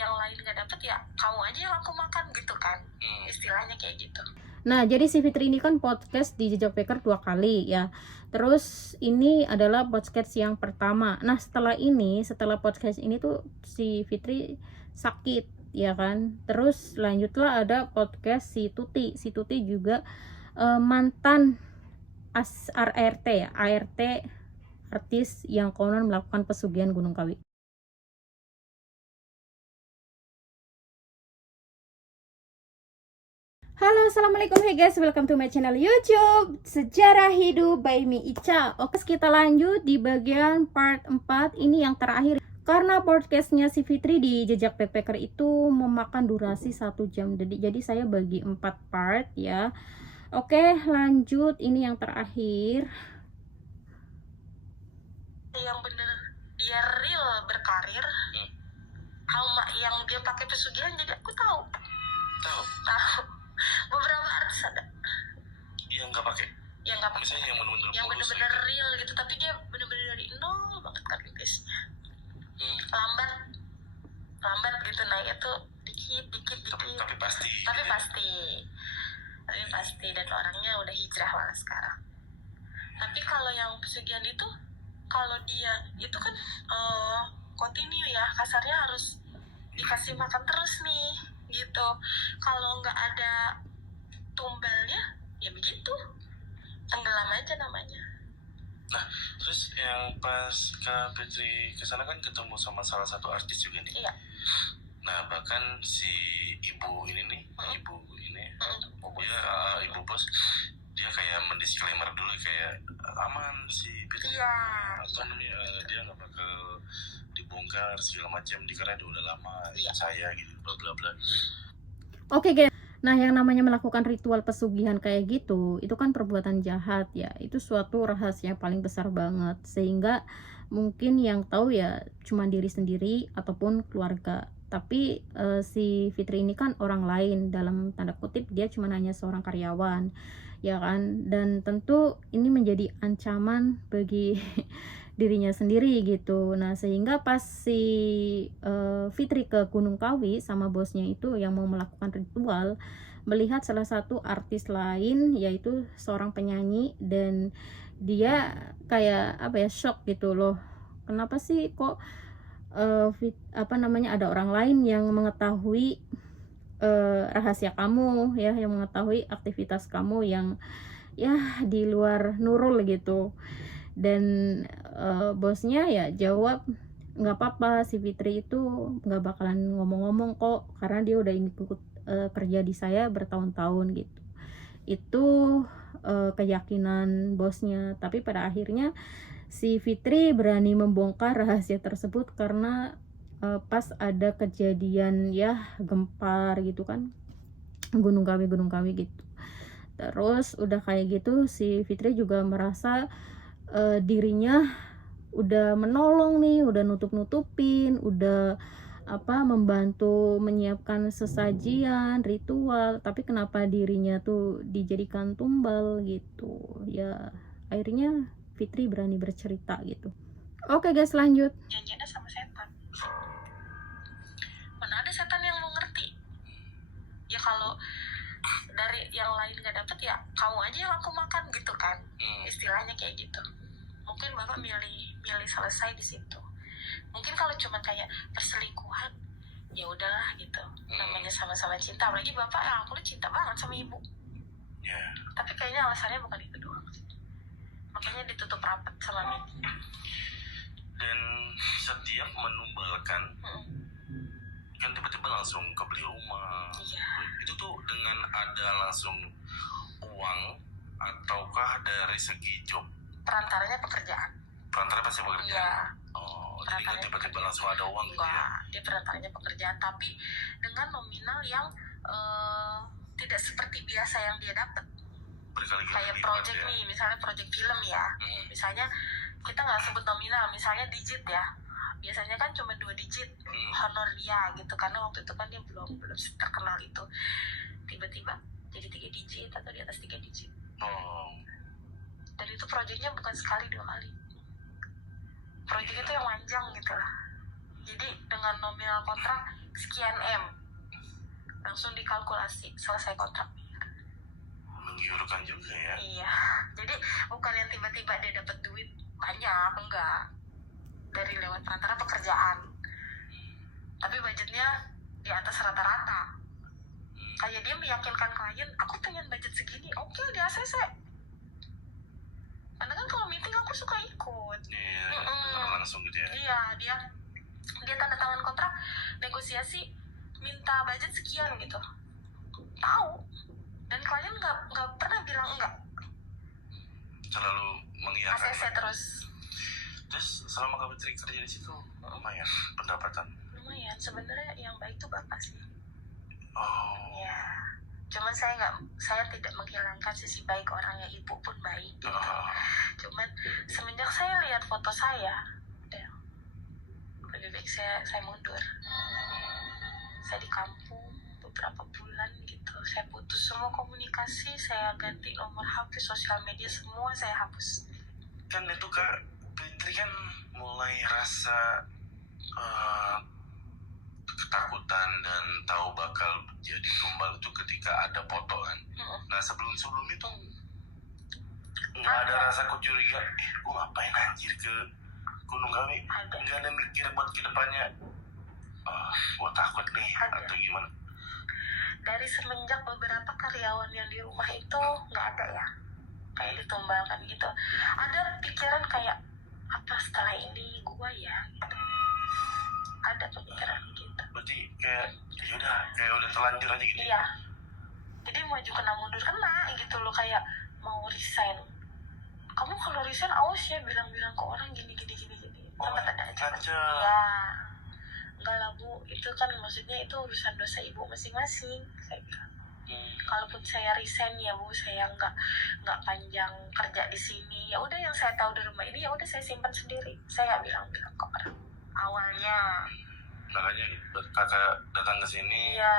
yang lain nggak dapet ya kamu aja yang aku makan gitu kan, istilahnya kayak gitu. Nah, jadi si Fitri ini kan podcast di Jejak Baker 2 kali ya. Terus ini adalah podcast yang pertama. Nah, setelah podcast ini tuh si Fitri sakit ya kan. Terus lanjutlah ada podcast si Tuti. Si Tuti juga mantan ART ya, ART artis yang konon melakukan pesugihan Gunung Kawi. Halo, assalamualaikum, hey guys, welcome to my channel YouTube Sejarah Hidup by Mi Ica. Oke, kita lanjut di bagian part 4. Ini yang terakhir karena podcastnya si Fitri di Jejak Backpacker itu memakan durasi 1 jam. Jadi saya bagi 4 part ya. Oke, lanjut. Ini yang terakhir. Yang bener dia real berkarir, sama yang dia pakai pesugihan jadi aku tahu. Beberapa artis ada yang nggak pakai, misalnya yang bener-bener real gitu, tapi dia bener-bener dari nol banget kan guysnya. lambat gitu naiknya tuh dikit tapi pasti dan orangnya udah hijrah malah sekarang. Tapi kalau yang pesugihan itu, kalau dia itu kan continue ya, kasarnya harus dikasih makan terus nih gitu. Kalau nggak ada tumbalnya ya begitu, tenggelam aja namanya. Nah, terus yang pas Kak Fitri kesana kan ketemu sama salah satu artis juga nih. Iya. Nah, bahkan si ibu ini nih, ibu bos, dia kayak mendisklaimer dulu kayak aman si Fitri. Iya. Dia nggak bakal dibongkar segala macam, karena dia udah lama saya gitu, bla bla bla. Oke guys, nah yang namanya melakukan ritual pesugihan kayak gitu, itu kan perbuatan jahat ya. Itu suatu rahasia paling besar banget, sehingga mungkin yang tahu ya cuma diri sendiri ataupun keluarga. Tapi si Fitri ini kan orang lain, dalam tanda kutip dia cuma hanya seorang karyawan ya kan. Dan tentu ini menjadi ancaman bagi dirinya sendiri gitu. Nah, sehingga pas si Fitri ke Gunung Kawi sama bosnya itu yang mau melakukan ritual, melihat salah satu artis lain yaitu seorang penyanyi, dan dia kayak shock gitu loh. Kenapa sih kok ada orang lain yang mengetahui rahasia kamu ya, yang mengetahui aktivitas kamu yang ya di luar Nurul gitu. Dan bosnya ya jawab, nggak apa-apa, si Fitri itu nggak bakalan ngomong-ngomong kok, karena dia udah ikut kerja di saya bertahun-tahun gitu. Itu keyakinan bosnya. Tapi pada akhirnya si Fitri berani membongkar rahasia tersebut karena pas ada kejadian ya gempar gitu kan, Gunung Kawi gitu. Terus udah kayak gitu si Fitri juga merasa dirinya udah menolong nih, udah nutup-nutupin, udah membantu menyiapkan sesajian ritual, tapi kenapa dirinya tuh dijadikan tumbal gitu ya. Akhirnya Fitri berani bercerita gitu. Oke guys, lanjut. Janjiannya sama setan. Mana ada setan yang mau ngerti ya, kalau dari yang lain nggak dapet ya kamu aja yang aku makan gitu kan, istilahnya kayak gitu. Mungkin bapak milih selesai di situ. Mungkin kalau cuma kayak perselingkuhan ya udahlah gitu, namanya sama-sama cinta. Apalagi bapak yang aku cinta banget sama ibu. Tapi kayaknya alasannya bukan itu doang, makanya ditutup rapat sama Mimi. Dan setiap menumbalkan kan tiba-tiba langsung kebeli rumah. Itu tuh dengan ada langsung uang ataukah dari segi job? Perantaranya pekerjaan. Perantara pasti pekerjaan. Iya. Jadi nggak tiba-tiba langsung ada uang gitu ya? Dia perantaranya pekerjaan, tapi dengan nominal yang tidak seperti biasa yang dia dapat. Kayak project ya? Nih, misalnya project film ya. Misalnya kita nggak sebut nominal, misalnya digit ya. Biasanya kan cuma 2 digit honor dia gitu, karena waktu itu kan dia belum terkenal itu. Tiba-tiba jadi 3 digit atau di atas 3 digit. Dan itu proyeknya bukan sekali 2 kali. Proyek itu yang panjang gitu lah. Jadi dengan nominal kontrak sekian M, langsung dikalkulasi selesai kontrak. Menggiurkan juga ya. Iya, jadi bukan yang tiba-tiba dia dapat duit banyak, enggak, dari lewat perantara pekerjaan, tapi budgetnya di atas rata-rata. Kayak dia meyakinkan klien, aku pengen budget segini, oke, di ACC. Karena kan kalau meeting aku suka ikut. Iya, langsung gitu ya. Iya, dia tanda tangan kontrak, negosiasi, minta budget sekian gitu. Tahu. Dan klien nggak pernah bilang enggak. Selalu mengiyakan. ACC terus. Terus selama Kak Fitri kerja di situ lumayan pendapatan. Lumayan, sebenarnya yang baik tuh bapak sih. Oh. Ya, cuman saya tidak menghilangkan sisi baik orangnya, ibu pun baik gitu. Cuman semenjak saya lihat foto saya, lebih baik saya mundur. Saya di kampung beberapa bulan gitu, saya putus semua komunikasi, saya ganti nomor HP, sosial media semua saya hapus. Kan itu Kak Fitri kan mulai rasa ketakutan dan tahu bakal jadi tumbal itu ketika ada foto kan. Nah sebelum itu nggak ada rasa kecurigaan, gue ngapain anjir ke Gunung Kawi, nggak ada mikir buat kedepannya, gue takut nih atau gimana? Dari semenjak beberapa karyawan yang di rumah itu nggak ada ya, kayak ditumbalkan gitu. Ada pikiran kayak apa setelah ini gue ya gitu. Ada pemikiran gitu. Berarti kayak udah terlanjur aja gitu. Iya. Jadi maju kena mundur kena gitu loh, kayak mau resign. Kamu kalau resign awas ya bilang-bilang ke orang gini. Sampai tanda aja. Ya. Enggak lah Bu, itu kan maksudnya itu urusan dosa ibu masing-masing, saya bilang. Kalaupun saya resign ya Bu, saya nggak panjang kerja di sini. Ya udah yang saya tahu di rumah ini ya udah saya simpan sendiri. Saya nggak bilang-bilang ke orang. Awalnya. Makanya kakak datang ke sini. Iya,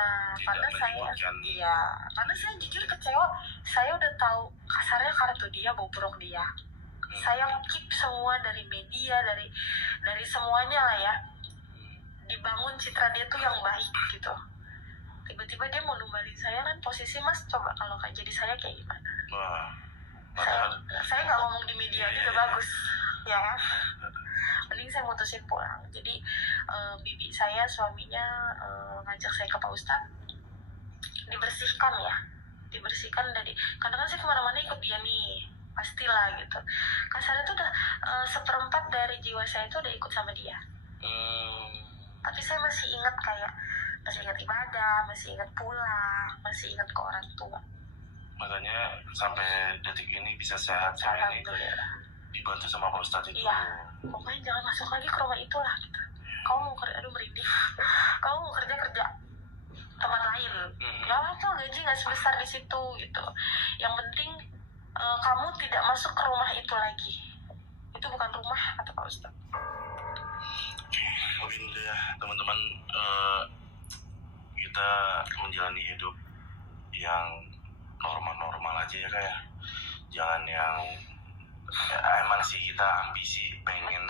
karena saya jujur kecewa. Saya udah tahu kasarnya kartu dia, bobrok dia. Saya keep semua dari media, dari semuanya lah ya. Dibangun citra dia tuh yang baik gitu. Tiba-tiba dia mau numbalin saya kan, posisi Mas coba kalau kayak jadi saya kayak gimana? Saya nggak ngomong di media juga bagus, ya. Mending saya mutusin pulang. Jadi bibi saya, suaminya ngajak saya ke Pak Ustadz, dibersihkan dari, karena kan saya kemana-mana ikut dia nih, pastilah gitu. Kasarnya tuh udah 1/4 dari jiwa saya itu udah ikut sama dia. Tapi saya masih ingat ibadah, masih ingat pulang, masih ingat ke orang tua. Makanya sampai detik ini bisa sehat ini dibantu sama Pak Ustadz itu. Iya, pokoknya jangan masuk lagi ke rumah itulah gitu. Kamu mau kerja, merinding. Kamu mau kerja tempat lain. Gak apa-apa, gaji nggak sebesar di situ gitu. Yang penting kamu tidak masuk ke rumah itu lagi. Itu bukan rumah, kata Pak Ustadz. Mungkin ya teman-teman, kita menjalani hidup yang normal-normal aja ya kayak. Jangan yang emang sih kita ambisi pengen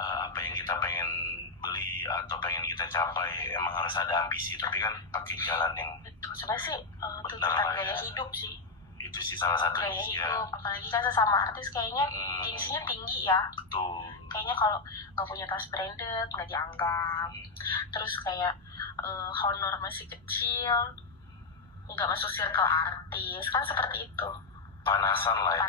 apa yang kita pengen beli atau pengen kita capai, emang harus ada ambisi, tapi kan pakai jalan yang betul. Sebenarnya sih tuntutan gaya hidup sih. Itu sih salah satu gaya hidup, apalagi kan sesama artis kayaknya gengsinya tinggi ya. Betul. Kayaknya kalau nggak punya tas branded nggak dianggap. Terus kayak honor masih kecil, nggak masuk circle artis, kan seperti itu. Panasan lah ya.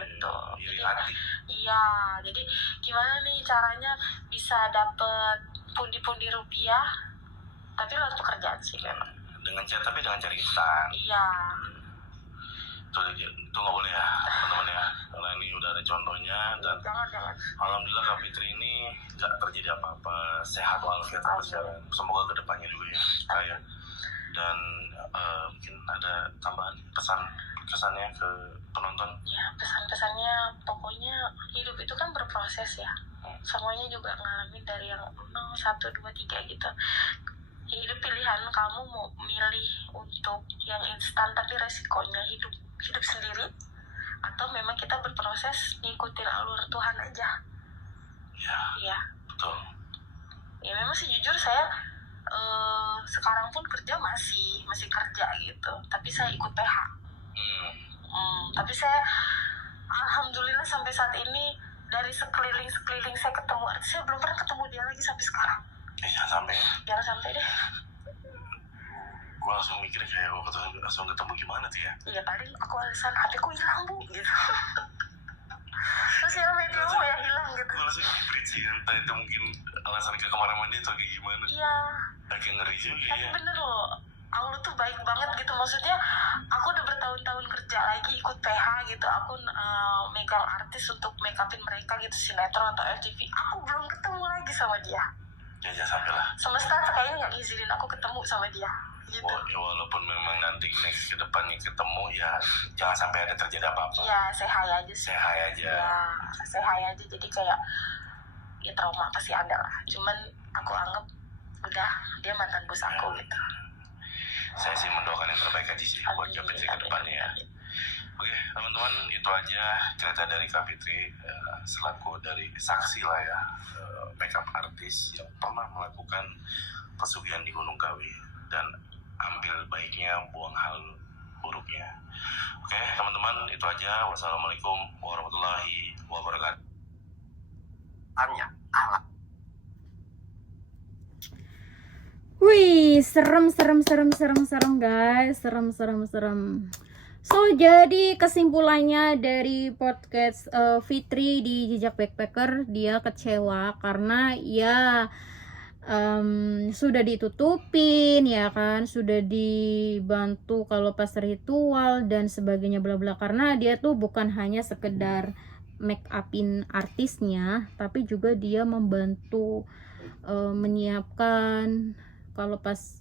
Betul. Iri hati. Iya, jadi gimana nih caranya bisa dapet pundi-pundi rupiah, tapi lewat pekerjaan sih memang. Tapi dengan cari instan. Iya. Itu nggak boleh ya teman-teman ya, karena ini udah ada contohnya dan jangan. Alhamdulillah Kak Fitri ini nggak terjadi apa-apa, sehat walafiat sampai sekarang. Semoga kedepannya juga ya kayak. Dan mungkin ada tambahan kesannya ke penonton? Ya, pesan-pesannya pokoknya hidup itu kan berproses ya. Semuanya juga ngalamin dari yang 0, 1, 2, 3 gitu. Hidup pilihan, kamu mau milih untuk yang instan tapi resikonya hidup sendiri, atau memang kita berproses ngikutin alur Tuhan aja. Ya, betul. Ya memang sih jujur saya pun kerja masih kerja gitu, tapi saya ikut PH. Tapi saya alhamdulillah sampai saat ini dari sekeliling saya ketemu artis, saya belum pernah ketemu dia lagi sampai sekarang. Jangan sampai deh. Gue langsung mikir kayak langsung ketemu gimana tuh ya? Iya, paling aku alasan HP ku hilang bu gitu. Sosial media aku ya hilang gitu. Gue langsung hibrid sih, entah itu mungkin alasan ke kamar mandi atau kayak gimana. Iya. Agak ngeri juga tapi ya. Bener loh, Allah tuh baik banget gitu. Maksudnya aku udah bertahun-tahun kerja lagi ikut PH gitu, aku megang artis untuk make upin mereka gitu, sinetron atau FTV, aku belum ketemu lagi sama dia. Ya sampai lah. Semesta kayaknya nggak izinin aku ketemu sama dia gitu. Ya, walaupun memang nanti next ke depannya ketemu, ya jangan sampai ada terjadi apa-apa. Iya, say hi aja sih. Say hi aja. Ya, say hi aja. Jadi kayak ya trauma pasti ada lah. Cuman aku anggap udah dia mantan bos aku gitu. Saya sih mendoakan yang terbaik aja sih buat Kak Fitri ke depannya ya. Oke teman-teman, itu aja cerita dari Kak Fitri selaku dari saksi lah ya, makeup artis yang pernah melakukan pesugihan di Gunung Kawi dan ambil baiknya, buang hal buruknya. Oke teman-teman, itu aja. Wassalamualaikum warahmatullahi wabarakatuh. Wih, serem guys, serem. So, jadi kesimpulannya dari podcast Fitri di Jejak Backpacker, dia kecewa karena ya sudah ditutupin ya kan, sudah dibantu kalau pas ritual dan sebagainya bla bla, karena dia tuh bukan hanya sekedar make upin artisnya, tapi juga dia membantu menyiapkan kalau pas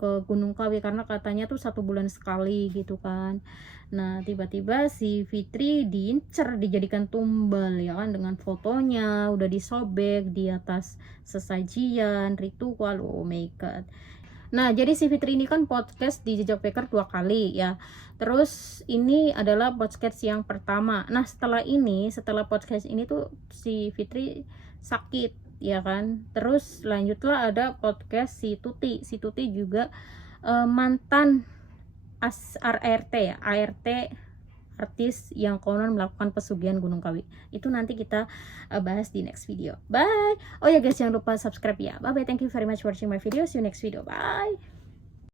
ke Gunung Kawi, karena katanya tuh 1 bulan sekali gitu kan. Nah tiba-tiba si Fitri diincer, dijadikan tumbal ya kan, dengan fotonya udah disobek di atas sesajian ritual. Oh my god. Nah jadi si Fitri ini kan podcast di Jejak Backpacker 2 kali ya. Terus ini adalah podcast yang pertama. Nah setelah podcast ini tuh si Fitri sakit ya kan. Terus lanjutlah ada podcast si Tuti juga mantan ART ya, ART artis yang konon melakukan pesugihan Gunung Kawi. Itu nanti kita bahas di next video. Bye. Oh ya guys, jangan lupa subscribe ya. Bye bye. Thank you very much for watching my video. See you next video. Bye.